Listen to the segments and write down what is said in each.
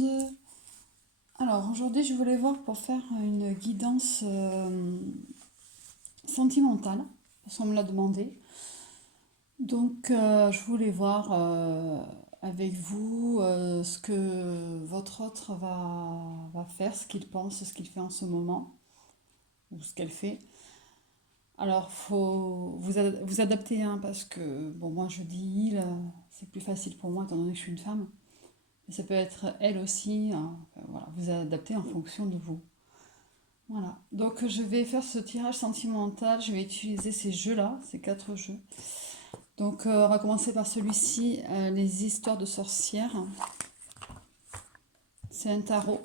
monde. Alors aujourd'hui je voulais voir pour faire une guidance sentimentale, parce qu'on me l'a demandé. Donc je voulais voir avec vous ce que votre autre va faire, ce qu'il pense, ce qu'il fait en ce moment, ou ce qu'elle fait. Alors faut vous adapter hein, parce que bon moi je dis il, c'est plus facile pour moi étant donné que je suis une femme. Mais ça peut être elle aussi, hein. Enfin, voilà, vous adaptez en fonction de vous. Voilà. Donc je vais faire ce tirage sentimental. Je vais utiliser ces jeux-là, ces 4 jeux. Donc on va commencer par celui-ci, les histoires de sorcières. C'est un tarot.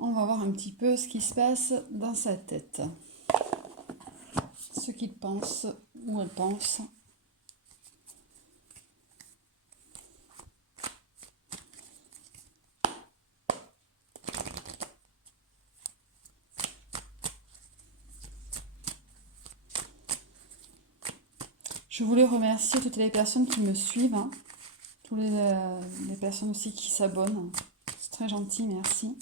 On va voir un petit peu ce qui se passe dans sa tête. Ce qu'il pense, ou elle pense. Je voulais remercier toutes les personnes qui me suivent, hein. Toutes les personnes aussi qui s'abonnent. C'est très gentil, merci.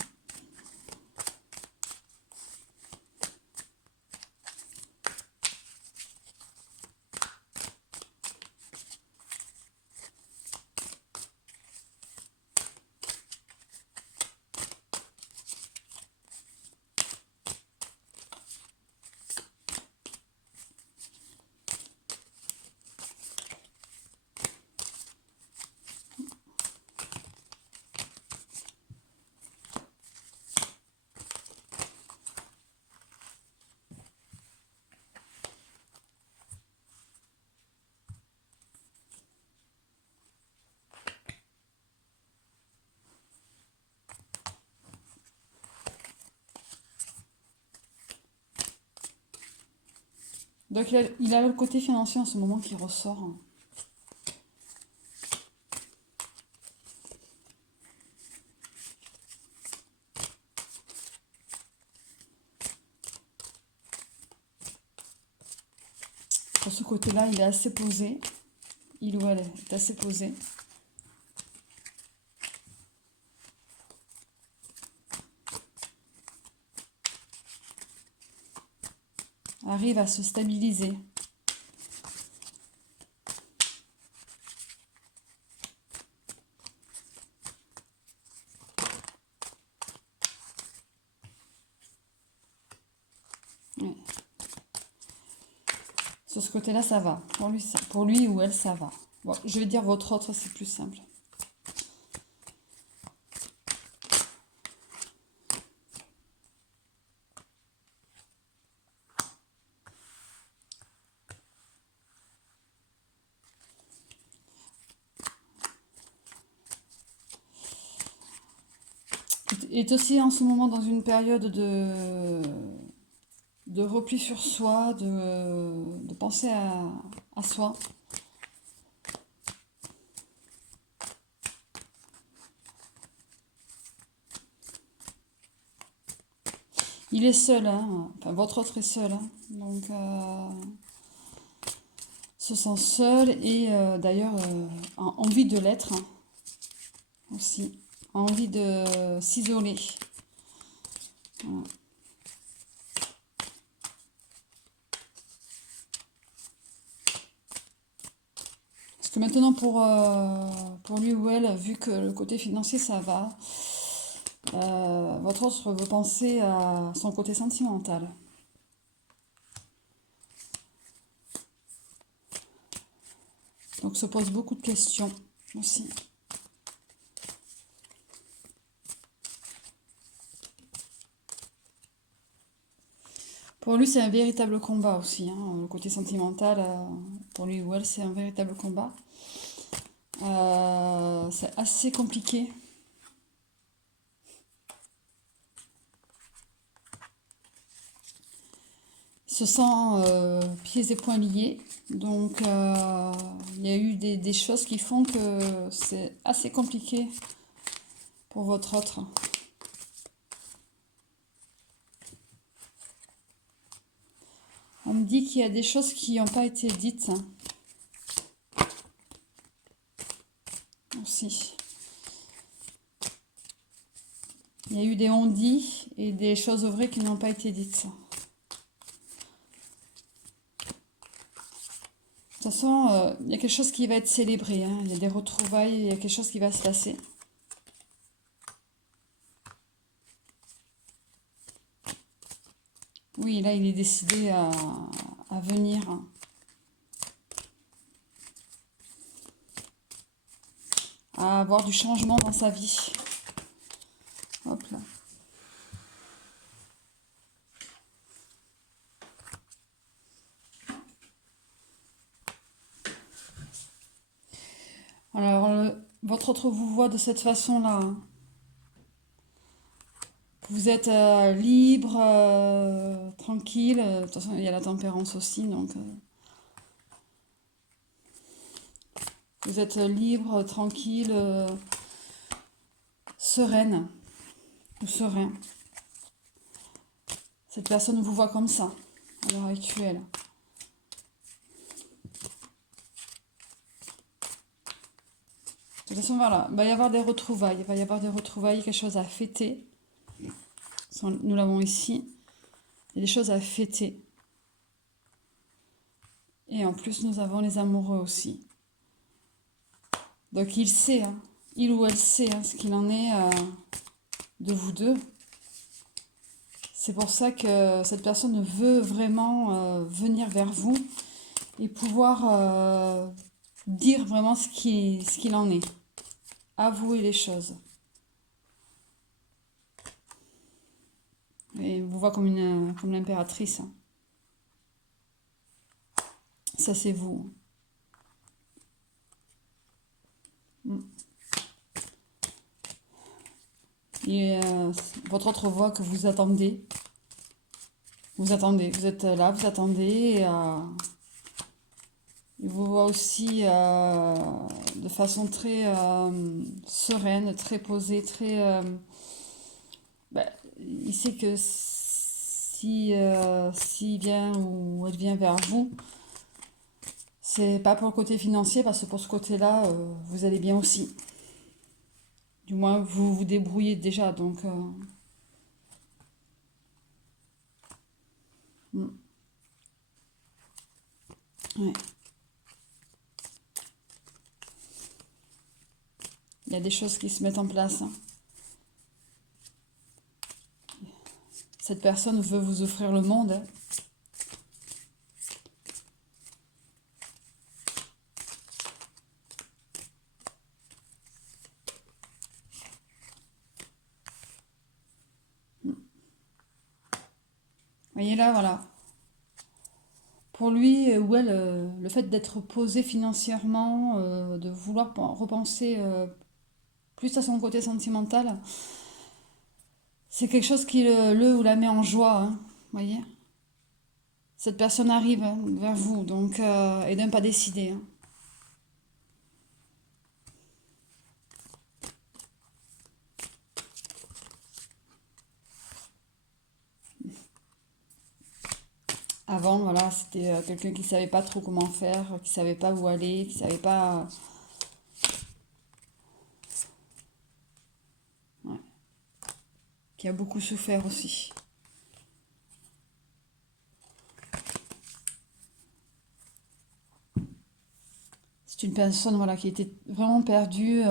Donc il a le côté financier en ce moment qui ressort. Sur ce côté-là, il est assez posé. Il ou elle est assez posé. Arrive à se stabiliser. Ouais. Sur ce côté-là, ça va. Pour lui ou elle, ça va. Bon, je vais dire votre autre, c'est plus simple. Il est aussi en ce moment dans une période de repli sur soi, de penser à soi. Il est seul, hein. Enfin votre autre est seul, hein. Donc se sent seul et d'ailleurs a envie de l'être hein, aussi, a envie de s'isoler. Voilà. Parce que maintenant pour lui ou elle, vu que le côté financier ça va, votre autre veut penser à son côté sentimental. Donc se pose beaucoup de questions aussi. Pour lui, c'est un véritable combat aussi, hein. Le côté sentimental, pour lui ou elle, c'est un véritable combat. C'est assez compliqué. Il se sent pieds et poings liés. Donc, il y a eu des choses qui font que c'est assez compliqué pour votre autre. On me dit qu'il y a des choses qui n'ont pas été dites. aussi. Il y a eu des on-dit et des choses vraies qui n'ont pas été dites. De toute façon, il y a quelque chose qui va être célébré, hein. Il y a des retrouvailles, il y a quelque chose qui va se passer. Oui, là, il est décidé à venir. À avoir du changement dans sa vie. Hop là. Alors, votre autre vous voit de cette façon-là, hein. Vous êtes libre, tranquille. De toute façon, il y a la tempérance aussi, donc vous êtes libre, tranquille, sereine ou serein. Cette personne vous voit comme ça à l'heure actuelle. De toute façon, voilà, il va y avoir des retrouvailles. Il va y avoir des retrouvailles, quelque chose à fêter. Nous l'avons ici. Il y a des choses à fêter. Et en plus, nous avons les amoureux aussi. Donc il sait, hein, il ou elle sait hein, ce qu'il en est de vous deux. C'est pour ça que cette personne veut vraiment venir vers vous et pouvoir dire vraiment ce qu'il en est. Avouer les choses. Et vous voit comme l'impératrice. Hein. Ça, c'est vous. Et votre autre voix que vous attendez. Vous attendez, vous êtes là, vous attendez. Il vous voit aussi de façon très sereine, très posée, très... il sait que s'il vient ou elle vient vers vous, c'est pas pour le côté financier, parce que pour ce côté-là, vous allez bien aussi. Du moins, vous vous débrouillez déjà, donc... Ouais. Il y a des choses qui se mettent en place. Hein. Cette personne veut vous offrir le monde. Hein. Vous voyez là, voilà. Pour lui ou elle, le fait d'être posé financièrement, de vouloir repenser plus à son côté sentimental, c'est quelque chose qui le ou la met en joie. Hein, vous voyez? Cette personne arrive hein, vers vous, donc, et d'un pas décidé. Hein. Avant, voilà, c'était quelqu'un qui savait pas trop comment faire, qui savait pas où aller, qui savait pas... Ouais. Qui a beaucoup souffert aussi. C'est une personne voilà, qui était vraiment perdue,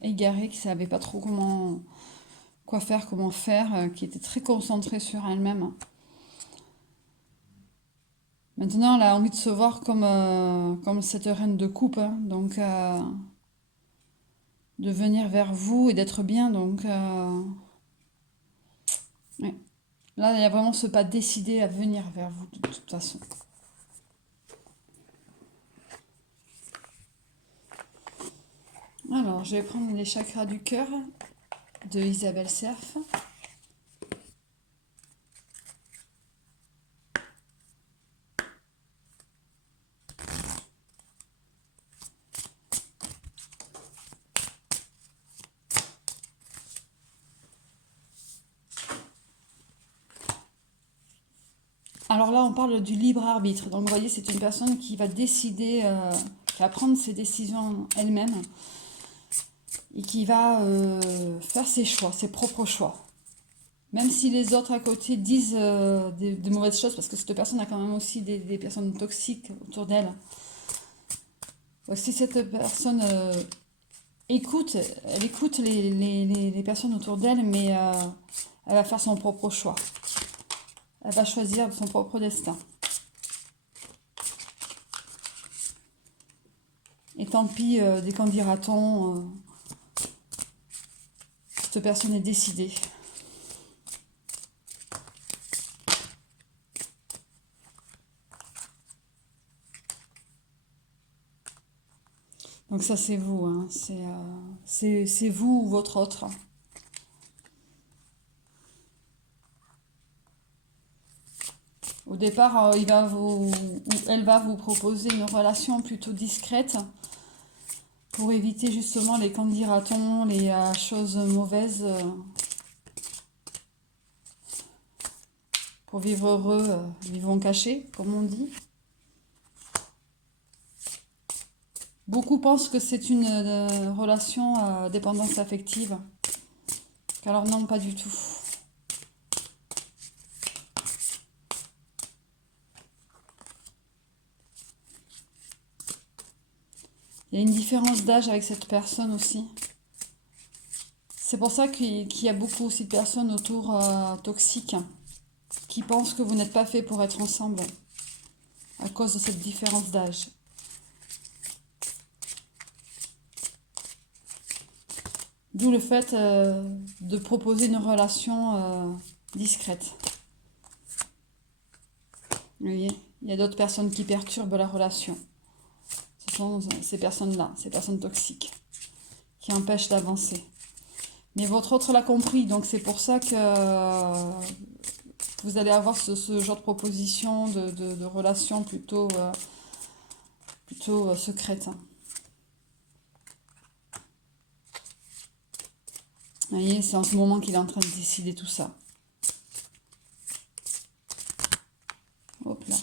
égarée, qui savait pas trop quoi faire, comment faire, qui était très concentrée sur elle-même. Maintenant, elle a envie de se voir comme cette reine de coupe, hein, donc de venir vers vous et d'être bien. Donc, ouais. Là, il y a vraiment ce pas décidé à venir vers vous de toute façon. Alors, je vais prendre les chakras du cœur de Isabelle Cerf. Alors là, on parle du libre arbitre. Donc, vous voyez, c'est une personne qui va décider, qui va prendre ses décisions elle-même. et qui va faire ses choix, ses propres choix. Même si les autres à côté disent des mauvaises choses, parce que cette personne a quand même aussi des personnes toxiques autour d'elle. Donc, si cette personne écoute, elle écoute les personnes autour d'elle, mais elle va faire son propre choix. Elle va choisir son propre destin. Et tant pis, des qu'en dira-t-on, cette personne est décidée. Donc ça c'est vous, hein. C'est vous ou votre autre. Au départ, elle va vous proposer une relation plutôt discrète pour éviter justement les qu'en-dira-t-on, les choses mauvaises, pour vivre heureux, vivons cachés, comme on dit. Beaucoup pensent que c'est une relation à dépendance affective. Alors non, pas du tout. Il y a une différence d'âge avec cette personne aussi. C'est pour ça qu'il y a beaucoup aussi de personnes autour toxiques qui pensent que vous n'êtes pas fait pour être ensemble à cause de cette différence d'âge. D'où le fait de proposer une relation discrète. Vous voyez, il y a d'autres personnes qui perturbent la relation. Ce sont ces personnes-là, ces personnes toxiques, qui empêchent d'avancer. Mais votre autre l'a compris, donc c'est pour ça que vous allez avoir ce genre de proposition de relation plutôt secrète. Vous voyez, c'est en ce moment qu'il est en train de décider tout ça. Hop là.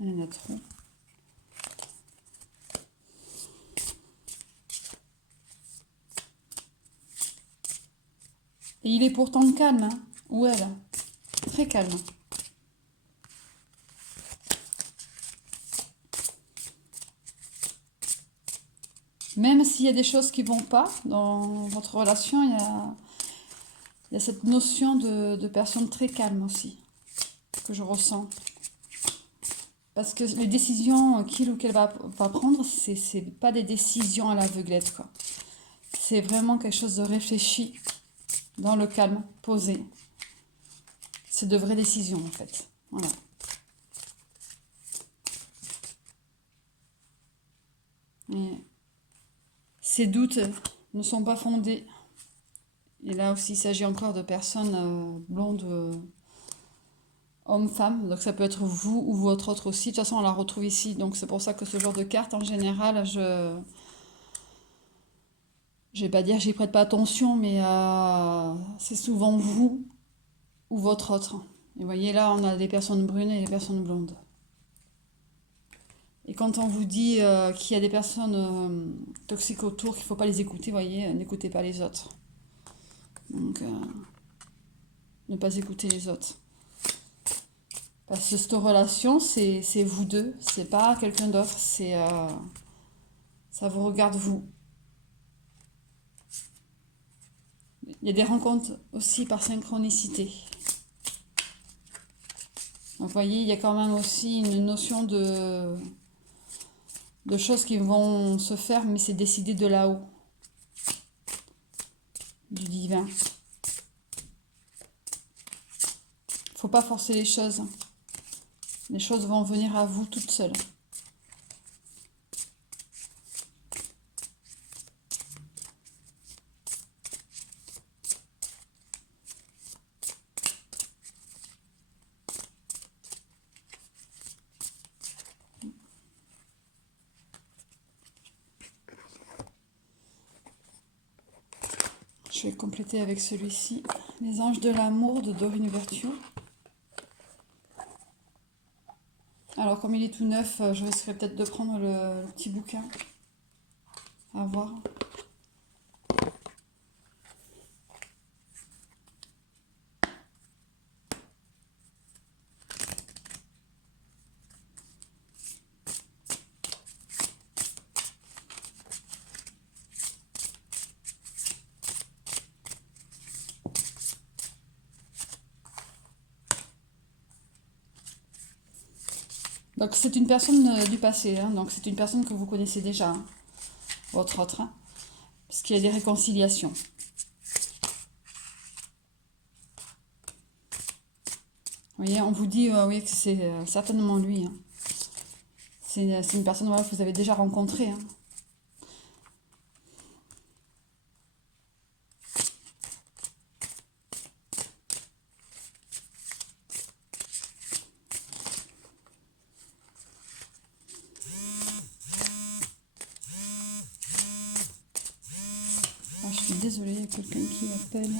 Il y en a trop. Et il est pourtant calme, hein, ou elle. Très calme. Même s'il y a des choses qui ne vont pas dans votre relation, il y a cette notion de personne très calme aussi, que je ressens. Parce que les décisions qu'il ou qu'elle va prendre, c'est pas des décisions à l'aveuglette, quoi. C'est vraiment quelque chose de réfléchi, dans le calme, posé. C'est de vraies décisions, en fait. Voilà. Et ces doutes ne sont pas fondés. Et là aussi, il s'agit encore de personnes blondes, hommes-femmes. Donc ça peut être vous ou votre autre aussi. De toute façon, on la retrouve ici. Donc c'est pour ça que ce genre de carte, en général, je vais pas dire j'y prête pas attention, mais c'est souvent vous ou votre autre. Et vous voyez, là, on a les personnes brunes et les personnes blondes. Et quand on vous dit qu'il y a des personnes toxiques autour, qu'il ne faut pas les écouter, vous voyez, n'écoutez pas les autres. Donc, ne pas écouter les autres. Parce que cette relation, c'est vous deux, c'est pas quelqu'un d'autre, ça vous regarde vous. Il y a des rencontres aussi par synchronicité. Donc, vous voyez, il y a quand même aussi une notion de choses qui vont se faire, mais c'est décidé de là-haut, du divin. Faut pas forcer les choses. Les choses vont venir à vous toutes seules. Je vais compléter avec celui-ci. Les anges de l'amour de Dorine Virtue. Alors comme il est tout neuf, je risquerai peut-être de prendre le petit bouquin. À voir. Donc c'est une personne du passé, hein, donc c'est une personne que vous connaissez déjà, hein, votre autre, hein, parce qu'il y a des réconciliations. Vous voyez, on vous dit oui, que c'est certainement lui, hein. C'est une personne voilà, que vous avez déjà rencontrée, hein. Ah, je suis désolée, il y a quelqu'un qui appelle.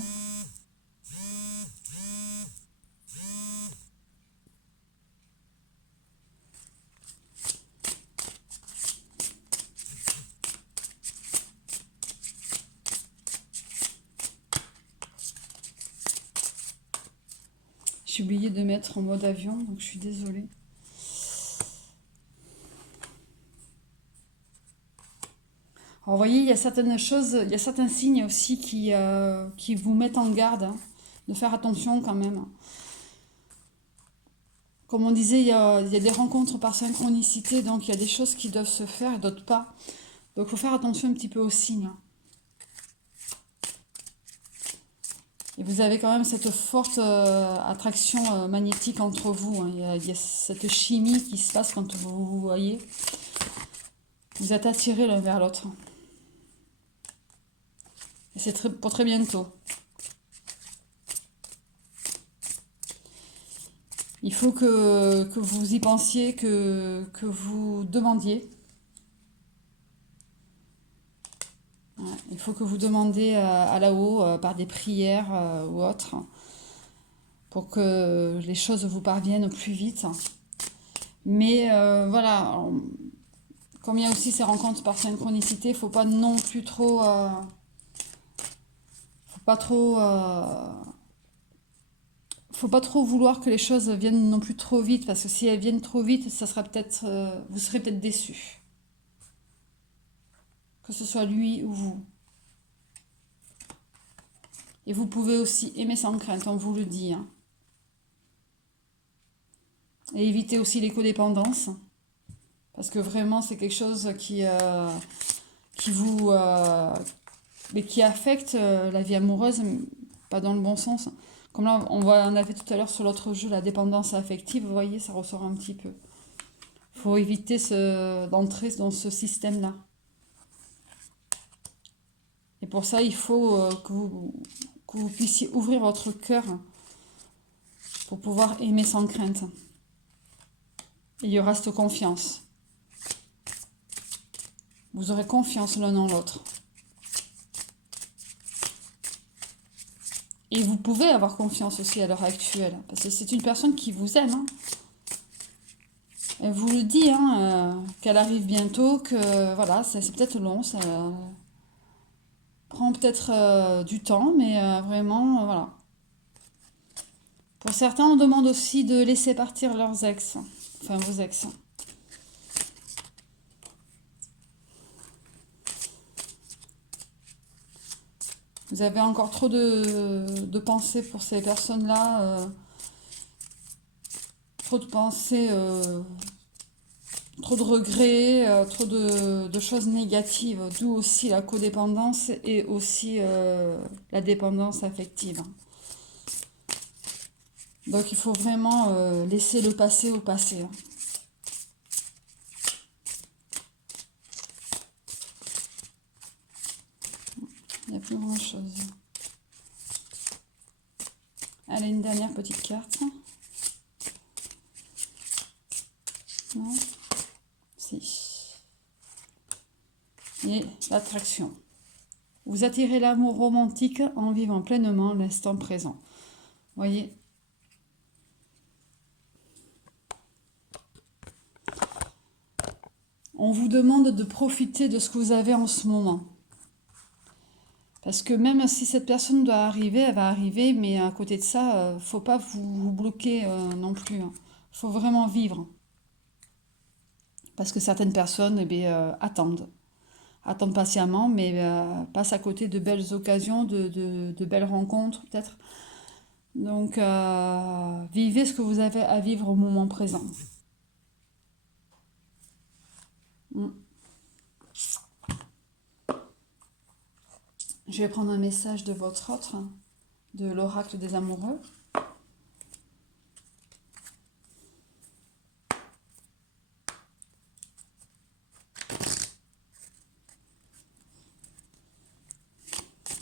J'ai oublié de mettre en mode avion, donc je suis désolée. Alors, vous voyez, il y a certaines choses, il y a certains signes aussi qui vous mettent en garde, hein, de faire attention quand même. Comme on disait, il y a des rencontres par synchronicité, donc il y a des choses qui doivent se faire et d'autres pas. Donc il faut faire attention un petit peu aux signes, hein. Et vous avez quand même cette forte attraction magnétique entre vous, hein. Il y a cette chimie qui se passe quand vous vous voyez. Vous êtes attirés l'un vers l'autre. Et c'est pour très bientôt. Il faut que vous y pensiez, que vous demandiez. Ouais, il faut que vous demandiez à là-haut par des prières ou autres pour que les choses vous parviennent au plus vite. Mais voilà, comme il y a aussi ces rencontres par synchronicité, il ne faut pas non plus trop... faut pas trop... faut pas trop vouloir que les choses viennent non plus trop vite, parce que si elles viennent trop vite, ça sera peut-être, vous serez peut-être déçus. Que ce soit lui ou vous. Et vous pouvez aussi aimer sans crainte, on vous le dit, hein. Et éviter aussi les codépendances, parce que vraiment c'est quelque chose qui vous... mais qui affecte la vie amoureuse, mais pas dans le bon sens. Comme là, on avait tout à l'heure sur l'autre jeu, la dépendance affective, vous voyez, ça ressort un petit peu. Il faut éviter d'entrer dans ce système-là. Et pour ça, il faut que vous puissiez ouvrir votre cœur pour pouvoir aimer sans crainte. Et il y aura cette confiance. Vous aurez confiance l'un en l'autre. Et vous pouvez avoir confiance aussi à l'heure actuelle, parce que c'est une personne qui vous aime, hein. Elle vous le dit, hein, qu'elle arrive bientôt, que voilà, c'est peut-être long, ça prend peut-être du temps, mais vraiment, voilà. Pour certains, on demande aussi de laisser partir leurs ex, enfin vos ex. Vous avez encore trop de pensées pour ces personnes-là, trop de pensées, trop de regrets, trop de choses négatives, d'où aussi la codépendance et aussi la dépendance affective. Donc il faut vraiment laisser le passé au passé, hein. Il n'y a plus grand-chose. Allez, une dernière petite carte. Non? Si. Et l'attraction. Vous attirez l'amour romantique en vivant pleinement l'instant présent. Voyez? On vous demande de profiter de ce que vous avez en ce moment. Parce que même si cette personne doit arriver, elle va arriver, mais à côté de ça, faut pas vous bloquer non plus, hein. Faut vraiment vivre. Parce que certaines personnes attendent patiemment, mais passent à côté de belles occasions, de belles rencontres peut-être. Donc, vivez ce que vous avez à vivre au moment présent. Mm. Je vais prendre un message de votre autre, de l'oracle des amoureux.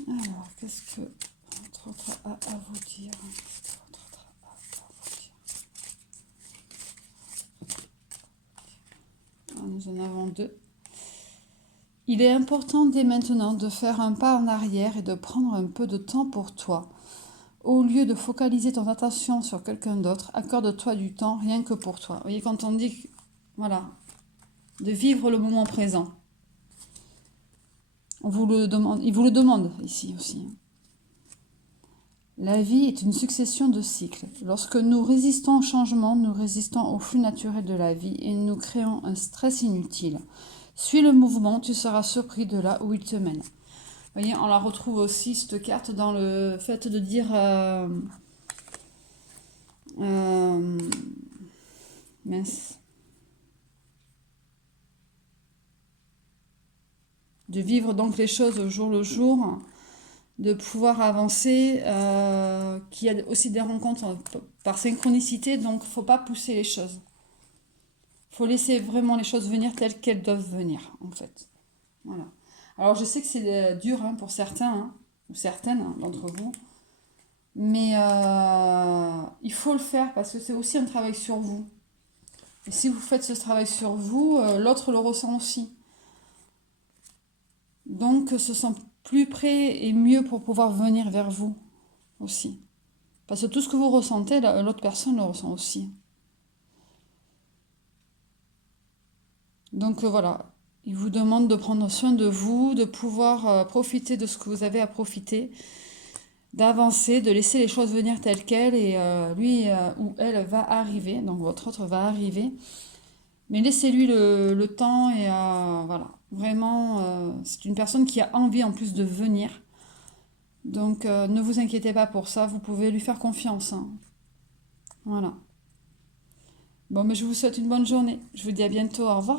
Alors, qu'est-ce que votre autre a à vous dire? Qu'est-ce que votre autre a à vous dire? Ah, nous en avons deux. Il est important dès maintenant de faire un pas en arrière et de prendre un peu de temps pour toi. Au lieu de focaliser ton attention sur quelqu'un d'autre, accorde-toi du temps rien que pour toi. Vous voyez, quand on dit, voilà, de vivre le moment présent, on vous le demande, il vous le demande ici aussi. La vie est une succession de cycles. Lorsque nous résistons au changement, nous résistons au flux naturel de la vie et nous créons un stress inutile. Suis le mouvement, tu seras surpris de là où il te mène. Vous voyez, on la retrouve aussi, cette carte, dans le fait de dire... mince. De vivre donc les choses au jour le jour, de pouvoir avancer, qu'il y a aussi des rencontres par synchronicité, donc il ne faut pas pousser les choses. Il faut laisser vraiment les choses venir telles qu'elles doivent venir, en fait. Voilà. Alors je sais que c'est dur hein, pour certains, hein, ou certaines d'entre vous, mais il faut le faire parce que c'est aussi un travail sur vous. Et si vous faites ce travail sur vous, l'autre le ressent aussi. Donc se sent plus près et mieux pour pouvoir venir vers vous aussi. Parce que tout ce que vous ressentez, l'autre personne le ressent aussi. Donc voilà, il vous demande de prendre soin de vous, de pouvoir profiter de ce que vous avez à profiter, d'avancer, de laisser les choses venir telles quelles et lui ou elle va arriver, donc votre autre va arriver. Mais laissez-lui le temps et voilà, vraiment, c'est une personne qui a envie en plus de venir. Donc ne vous inquiétez pas pour ça, vous pouvez lui faire confiance, hein. Voilà. Bon, mais je vous souhaite une bonne journée. Je vous dis à bientôt, au revoir.